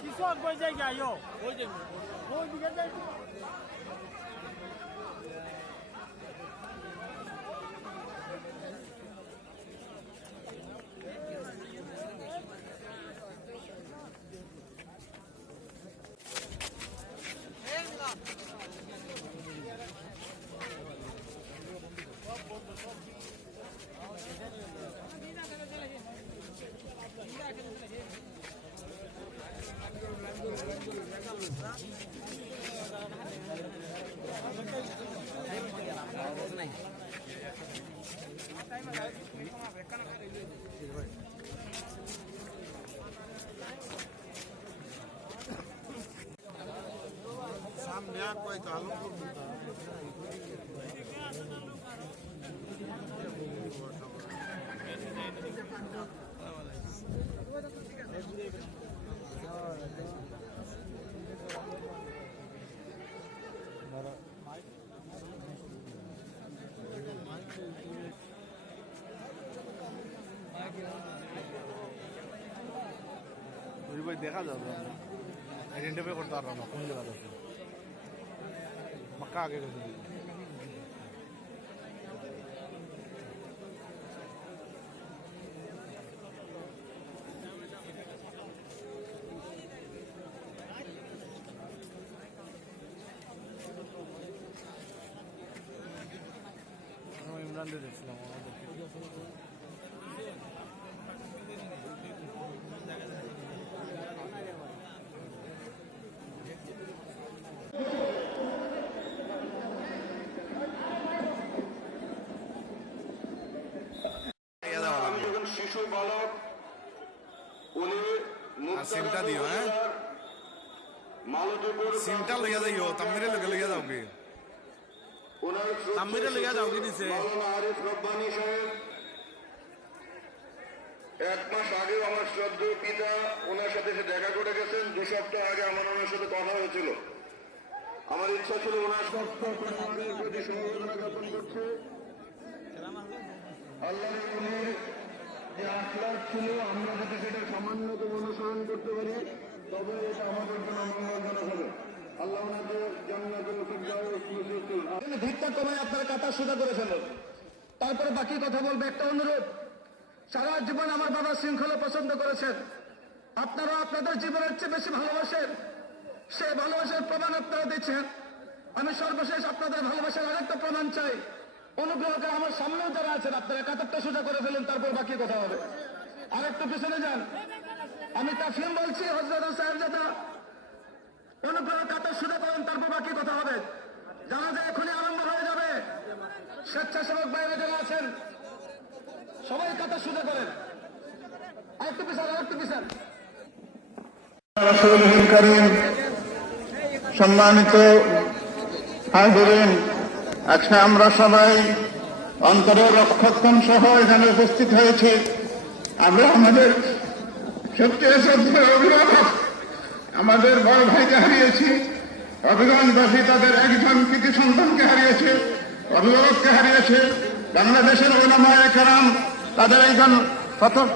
কিসব কই জায়গা ইয়ো ওই যে ওই দিকে যাই सामने कोई कालो भाई देखा जाता है आइडेंटिफाई करता रहा ना कौन जगह से मक्का आगे कैसे इमरान दे देखছিলাম শিশু বালক উনি সিমটা দিও হ্যাঁ সিমটা লইয়া যাইও তামিরে লইয়া যাও কি তামিরে লইয়া যাও কি দিছে আরিফ রব্বানী সাহেব 1 মাস আগে আমার শ্রদ্ধেয় পিতা ওনার সাথে দেখা করে গেছেন 2 সপ্তাহ আগে আমার ওনার সাথে কথা হয়েছিল আমার ইচ্ছা ছিল ওনার সুস্থ পরিবারের প্রতি সমবেদনা জ্ঞাপন করছে আল্লাহর নূর যে আখলাক ছিল আমরা যদি সেটা সামান্যতম অনুসরণ করতে পারি তবে এটা আমাদের জন্য মঙ্গলজনক হবে আল্লাহ ওনাকে জান্নাতুল ফিরদাউস নসিব করুন ভিড়টা কমায় আপনারা কাতার সোজা করে ফেলেন তারপরে বাকি কথা বলবে একটা অনুরোধ সারা জীবন আমার বাবা শৃঙ্খলা পছন্দ করেছেন আপনারা আপনাদের জীবনের চেয়ে বেশি ভালোবাসেন সেই ভালোবাসার প্রমাণ আপনারা দিচ্ছেন আমি সর্বশেষ আপনাদের ভালোবাসার আরেকটা প্রমাণ চাই অনুগ্রহ করে আমার সামনেও যারা আছেন আপনারা কাতারটা সোজা করে ফেলেন তারপর বাকি কথা হবে আরেকটু পিছনে যান আমি তাফহিম বলছি হযরত সাহেবজাদা অনুগ্রহ কাতার সোজা করেন তারপর বাকি কথা হবে জানাজা এখনই আরম্ভ হয়ে যাবে স্বেচ্ছাসেবক বাইরে যারা আছেন সবাই কাতার সোজা করেন আরেকটু পিছান রাসূলুল কারীম। সম্মানিত হাজিরিন, আজকে আমরা সবাই অন্তরের রক্ষণক্ষণ সহ এখানে উপস্থিত হয়েছি। আমরা আমাদের সবচেয়ে শ্রদ্ধেয় অভিভাবক, আমাদের বড় ভাইকে হারিয়েছি। হবিগঞ্জবাসী তাদের একজন কৃতি সন্তানকে হারিয়েছে, অভিভাবককে হারিয়েছে। বাংলাদেশের উলামায়ে কেরাম তাদের একজন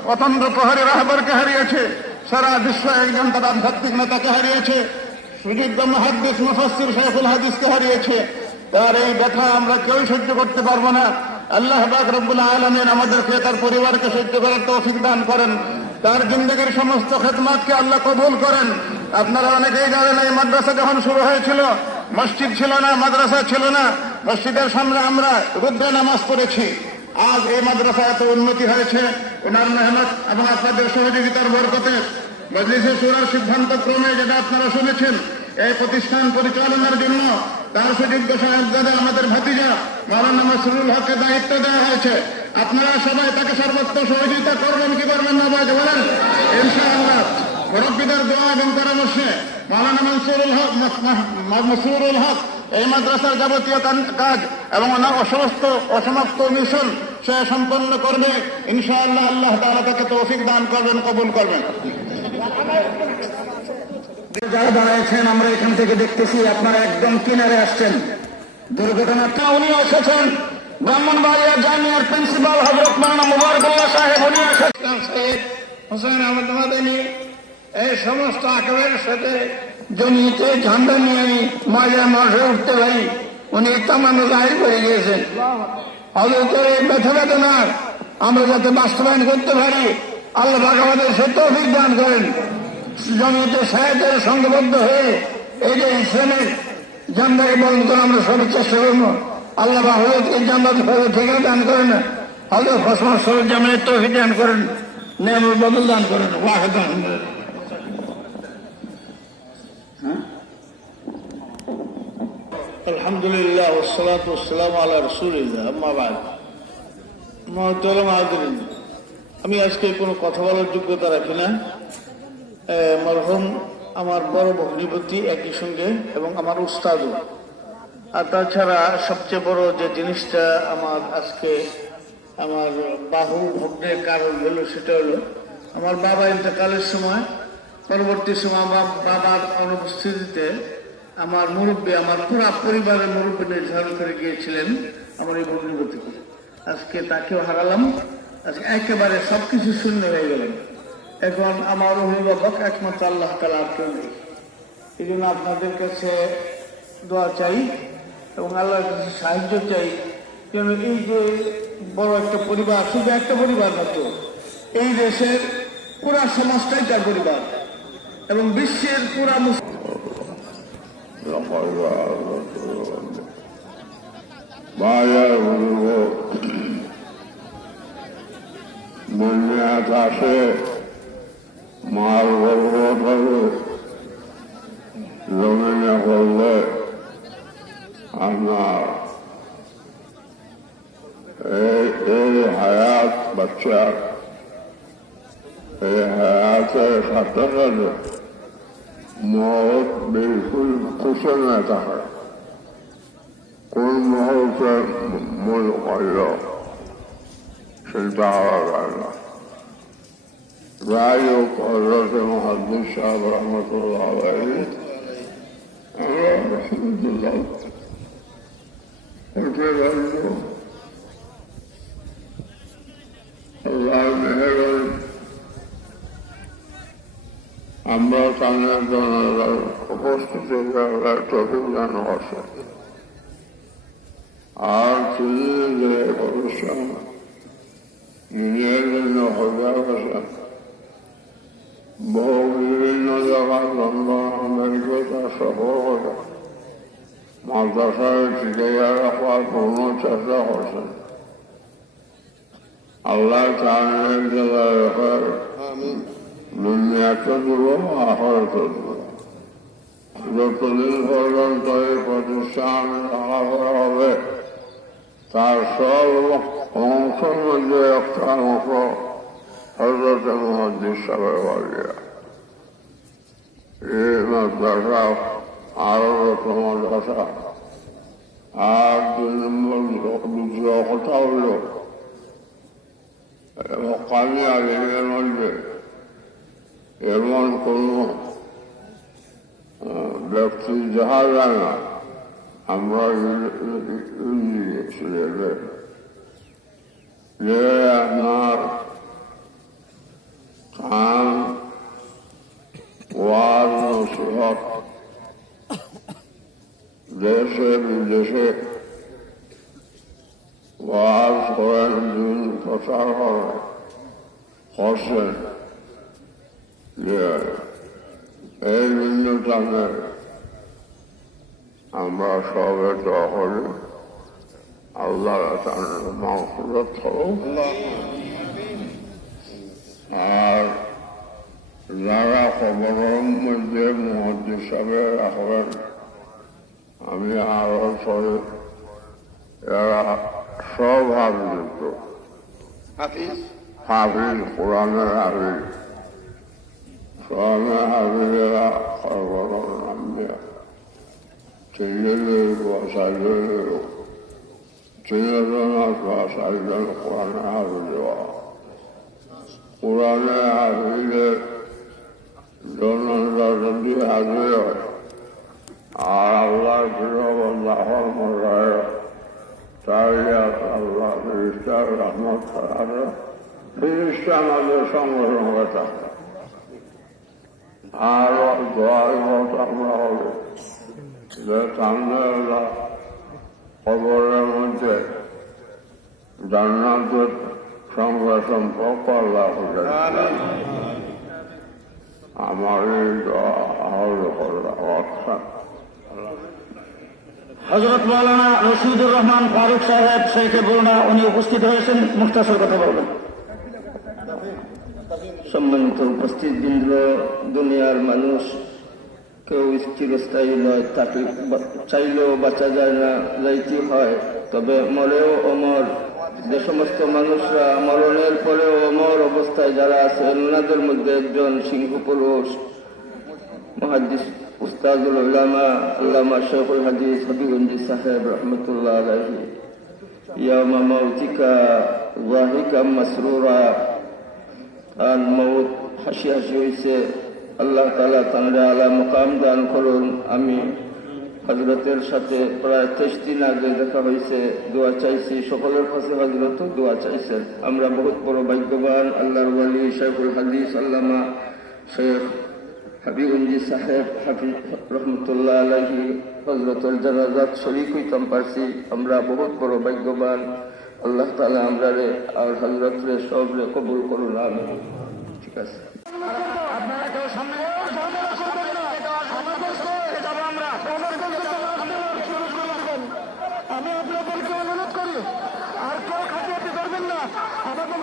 পতন্দ্র প্রহরী রাহবরকে হারিয়েছে। সারা বিশ্ব একজন তার আধ্যাত্মিক নেতাকে হারিয়েছে। সুযোগ্য মুহাদ্দিস মুফাসসির শাইখুল হাদিসকে হারিয়েছে। তার এই ব্যথা আমরা কেউ সহ্য করতে পারবো না। আল্লাহ পাক রব্বুল আলামিন আমাদেরকে তার পরিবারকে সহ্য করার তৌফিক দান করেন। তার জিন্দেগীর সমস্ত খেদমতকে আল্লাহ কবুল করেন। আপনারা অনেকেই জানেন, এই মাদ্রাসা যখন শুরু হয়েছিল মসজিদ ছিল না, মাদ্রাসা ছিল না। মসজিদের সামনে আমরা রুদ্রে নামাজ পড়েছি। আজ এই মাদ্রাসা এত উন্নতি হয়েছে ওনার মেহনত এবং আপনাদের সহযোগিতার বরকতে। মজলিসে শুরার সিদ্ধান্ত ক্রমে যেটা আপনারা শুনেছেন, এই প্রতিষ্ঠান পরিচালনার জন্য তার সুযোগ্য সাহেবজাদা আমাদের ভাতিজা মাওলানা মাসরুল হককে দায়িত্ব দেওয়া হয়েছে। আপনারা সবাই তাকে সর্বোচ্চ সহযোগিতা করবেন কি করবেন না ভাই বলেন? ইনশাআল্লাহ মুরব্বীদের দোয়া এবং পরামর্শে মাওলানা মাসরুল হক এই মাদ্রাসার যাবতীয় কাজ এবং সমস্ত অসমাপ্ত মিশন সে সম্পন্ন করবে ইনশাআল্লাহ। আল্লাহ তাআলা তাকে তৌফিক দান করবেন, কবুল করবেন। যারা দাঁড়াইছেন আমরা এখান থেকে দেখতেছি আপনারা একদম কিনারে আসছেন। দুর্ঘটনাটা উনি এসেছেন ব্রাহ্মণবাড়িয়া জামিয়ার প্রিন্সিপাল হযরত মাওলানা মুবারকুল্লাহ সাহেব, উনি এসেছেন সৈয়দ হোসেন আহমদ মাদানী, এই সমস্ত আকাবের সাথে জমিতে ঝান্ডা নিয়ে আমি ময়লা মশে উঠতে পারি। উনি তামান্না জাহির করে গিয়েছেন। হযরতের এই ব্যথা বেদনার আমরা যাতে বাস্তবায়ন করতে পারি আল্লাহ পাক আমাদের সে তৌফিক দান করেন। জমিতে সাহেবের সংঘবদ্ধ হয়ে এই যে ইসলামের জান্নাকে বরণ করে আমরা সবাই চেষ্টা করবো। আল্লাহ পাক হযরতকে জান্নাত থেকে দান করেন, হযরত হোসেন সরজামের তৌফিক দান করেন, নেমুল বদল দান করেন। ওয়াহিদ আলহামদুলিল্লাহ ওয়াসসালাতু ওয়াসসালামু আলা রাসূলিল্লাহ, আম্মা বা'দ। মুহতারাম হাজিরিন, আমি আজকে কোনো কথা বলার যোগ্যতা রাখি না। মরহুম আমার বড় ভগ্নিপতি একই সঙ্গে এবং আমার উস্তাদও। আর তাছাড়া সবচেয়ে বড় যে জিনিসটা আমার আজকে আমার বাহু ভগ্নের কারণ হলো সেটা হলো আমার বাবা ইন্তেকালের সময়, পরবর্তী সময় আমার বাবার অনুপস্থিতিতে আমার মুরব্বী, আমার পুরা পরিবারের মুরব্বী নির্ধারণ করে গিয়েছিলেন আমার এই ভগ্নিপতিকে। আজকে তাকেও হারালাম। আজকে একেবারে সবকিছু শূন্য হয়ে গেলেন। এখন আমার অভিভাবক একমাত্র আল্লাহ তাআলা, আর কেউ নেই। এই জন্য আপনাদের কাছে দোয়া চাই এবং আল্লাহর কাছে সাহায্য চাই। কেন এই যে বড় একটা পরিবার, শুধু একটা পরিবার না তো, এই দেশের পুরা সমাজটাই তার পরিবার এবং বিশ্বের পুরা আসে মাল গর্ব জমিনে করলে আমার এই হায়াত বাচ্চার এই হায়াতের সাথে সাথে মত বিলকুল খুশি না থাকে। কোন মুহূর্তে মূল করল সেটা হওয়া গেল। যাই হোক, হযরত মুহাদ্দিস সাহেব রহমতুল্লাহ আলাইহি আলহামদুলিল্লাহ আল্লাহর মেহেরবানি আমরা তাদের জন্য উপস্থিত তৌফিক দান করছেন। আর তিনি যে প্রতিষ্ঠান নিজের জন্য হয়ে গেছেন, বহু বিভিন্ন জায়গায় লন্ডন আমেরিকা সফর করে মাদ্রাসায় টিকে রাখার পূর্ণ চেষ্টা করছেন। আল্লাহ তাআলার জেলার দুনিয়াতে দিব, আখিরাতে দিব। যতদিন পর্যন্ত এই প্রতিষ্ঠান রাখা হবে তার সব অংশের মধ্যে একটা অংশ হযরত মুহাদ্দিস সাহেবের বাড়িয়া। এই মাদ্রাসা আরো রকম মাদ্রাসা। আর 2 নম্বর দ্বিতীয় কথা হল হকানি আলিমের মধ্যে এমন কোন ব্যক্তি যাহা যায় না আমরা যে আপনার কান ওয়াজ নসিহত দেশে বিদেশে ওয়াজ করেন, দিন প্রচার করছেন, যে এই বিন্দুটাকে আমরা সবে দোয়া করি আল্লাহ মাগফিরাত করুন। আর যারা খবরের মধ্যে মুহাদ্দিস হিসাবে রাখবেন, আমি আরো করি এরা সব হাফিজ, কোরআনের হাফিজ, কোরআনের হাফিজেরা খবরের নাম দেয়া তিনজনের চারজনের 3 জন অথবা 4 জন কোরআনের হাফিজ দেওয়া। কোরআনের হাফিজের জন্য যদি হাজির হয় আর আল্লাহর প্রিয় বান্দা হয় তাহলে আল্লাহ ফেরেশতার রহমত করাবে, ফেরেশতা আমাদের সঙ্গে সঙ্গে থাকে। আর দোয়ার মত আমরা হবে যে সামনে কবরের মধ্যে জান্নাতের সঙ্গে সম্পর্ক আল্লাহ করে। আমার এই দোয়া হযরত মাওলানা রশিদুর রহমান ফারুক সাহেব শেখে বলনা উনি উপস্থিত হয়েছেন, মুখতাসর কথা বলবেন। সম্মানিত উপস্থিত বৃন্দ, দুনিয়ার মানুষ কেউ চিরস্থায়ী নয়, তাকে চাইলেও বাঁচা যায় না, যাইতে হয়। তবে মরেও অমর। যে সমস্ত মানুষরা মরণের পরেও অমর অবস্থায় যারা আছেন, ওনাদের মধ্যে একজন সিংহ পুরুষ মুহাদ্দিস উস্তাদুল উলামা আল্লামা শেখুল হাদিস হবিগঞ্জি সাহেব রহমতুল্লাহ আলাইহি ইয়াউমা মাউতিকা ওয়াহিকা মাসরুরা, আর মৌত হাসি হাসি হয়েছে। আল্লাহ তাআলা তাঁরা আলা মুকাম দান করুন। আমি হযরতের সাথে প্রায় 23 দিন আগে দেখা হয়েছে, দোয়া চাইছি, সকলের কাছে হযরতও দোয়া চাইছেন। আমরা বহুত বড় ভাগ্যবান। আল্লাহর ওয়ালি শেখুল হাদিস আল্লামা শেখ হবিগঞ্জি সাহেব হাফিজ রহমতুল্লাহ আলাইহি হযরতের জানাজাত শরীক হইতাম পারছি। আমরা বহুত বড় ভাগ্যবান। আল্লাহ তাআলা আমরারে আর হযরতরে সবরে কবুল করুন, আমিন। ঠিক আছে, আপনারা কেউ সামনে আমি আপনাদেরকে অনুরোধ করি, আর কেউ খাটিয়াতে পারবেন না। আমাদের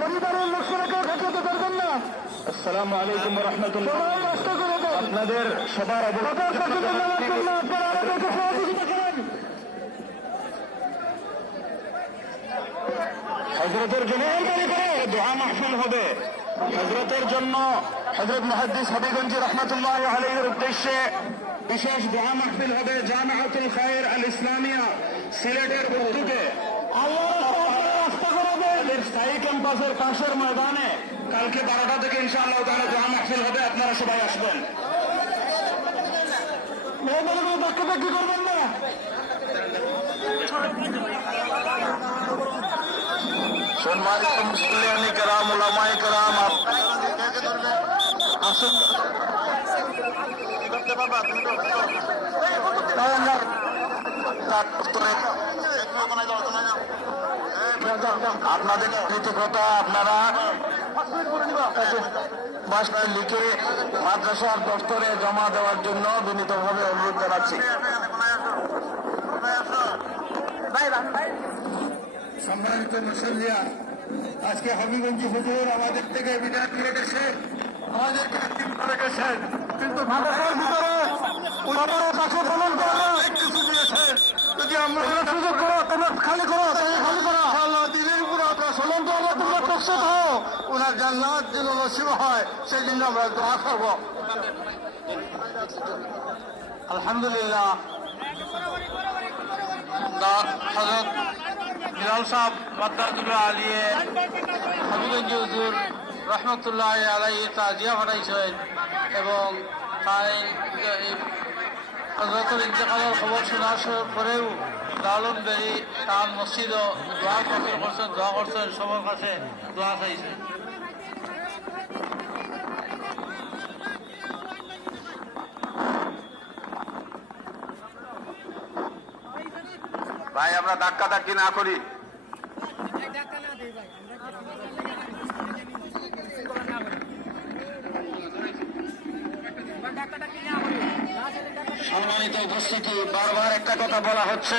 পরিবারের লোকেরা কেউ খাটিয়াতে পারবেন না। আসসালামু আলাইকুম ওয়া রাহমাতুল্লাহ। নষ্ট করে দেন। আপনাদের সবার আপনারা আমাদেরকে সহযোগিতা করেন। হযরতের জন্য দোয়া মাহফিল হবে। হযরতের জন্য হযরত মুহাদ্দিস হবিগঞ্জি রাহমাতুল্লাহ আলাইহির উদ্দেশ্যে বিশেষ দোয়া মাহফিল হবে জামিআতুল খায়র আল ইসলামিয়া সিলেটের উদ্যোগে স্থায়ী ক্যাম্পাসের পাশের ময়দানে কালকে 12টা থেকে ইনশাআল্লাহ তাআলা দোয়া মাহফিল হবে। আপনারা সবাই আসবেন। মেহমানগুলো বাক্যবাক্য করবেন না। সম্মানিত মুসলিয়ানি কেরাম, উলামায়ে কেরাম, আসুন। আপনাদের কৃতজ্ঞতা, আপনারা বাসায় লিখে মাদ্রাসার দপ্তরে জমা দেওয়ার জন্য বিনীতভাবে অনুরোধ জানাচ্ছি। সম্মানিত মুসল্লিয়া, আজকে হবিগঞ্জি হুজুর আমাদের থেকে বিদায় নিয়ে গেছে, আমাদেরকে করে গেছেন, কিন্তু মাদ্রাসার ভিতরে সবার কাছে ভ্রমণ করানো কিছু দিয়েছেন। যদি আমরা সুযোগ করো, তোমরা খালি করো, খালি করো, দিনের উপর আপনার শুনুন তো আল্লাহ তোমরা প্রস্তুত হও, ওনার জান্নাত যেন নসিব হয় সেই জন্য আমরা দোয়া করবো। আলহামদুলিল্লাহ, হযরত বিলাল সাহেব বাদদারদুল্লাহ আলিয়ে হাবিগঞ্জ হুজুর রহমতুল্লাহ আলাইহি তাজিয়া পাঠাইছেন এবং তাই হযরতের ইন্তেকালের খবর শোনার পরেও লালন বেরি তার মসজিদও দোয়া করছেন সবার কাছে দোয়া চাইছেন। ভাই আমরা ধাক্কা ধাক্কি না করি। সম্মানিত উপস্থিতি, বারবার একটা কথা বলা হচ্ছে,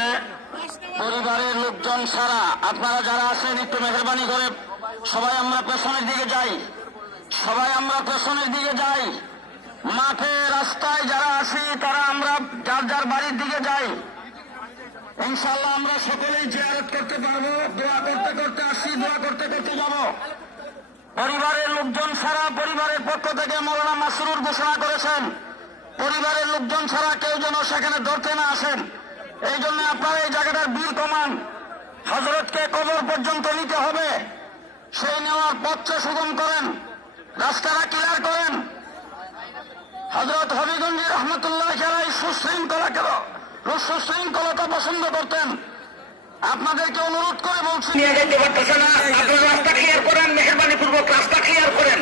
পরিবারের লোকজন ছাড়া আপনারা যারা আছেন একটু মেহরবানি করে সবাই আমরা পেছনের দিকে যাই, সবাই আমরা পেছনের দিকে যাই। মাঠে রাস্তায় যারা আছি তারা আমরা যার যার বাড়ির দিকে যাই। ইনশাআল্লাহ আমরা সকলেই জিয়ারত করতে পারবো। দোয়া করতে করতে আসছি, দোয়া করতে করতে যাব। পরিবারের লোকজন ছাড়া, পরিবারের পক্ষ থেকে মৌলানা মাসরুর ঘোষণা করেছেন পরিবারের লোকজন ছাড়া কেউ যেন সেখানে ধরতে না আসেন। এই জন্য আপনারা এই জায়গাটার বীর কমান, হযরতকে কবর পর্যন্ত নিতে হবে, সেই নেওয়ার পথটা সুগম করেন, রাস্তাটা ক্লিয়ার করেন। হযরত হবিগঞ্জি রহমতুল্লাহ আলাইহি সুশৃঙ্খলতা পছন্দ করতেন। আপনাদেরকে অনুরোধ করে বলছি, নিয়ে যেতে পারতেছে না, আপনারা রাস্তা ক্লিয়ার করেন, মেহরবানি পূর্বক রাস্তা ক্লিয়ার করেন।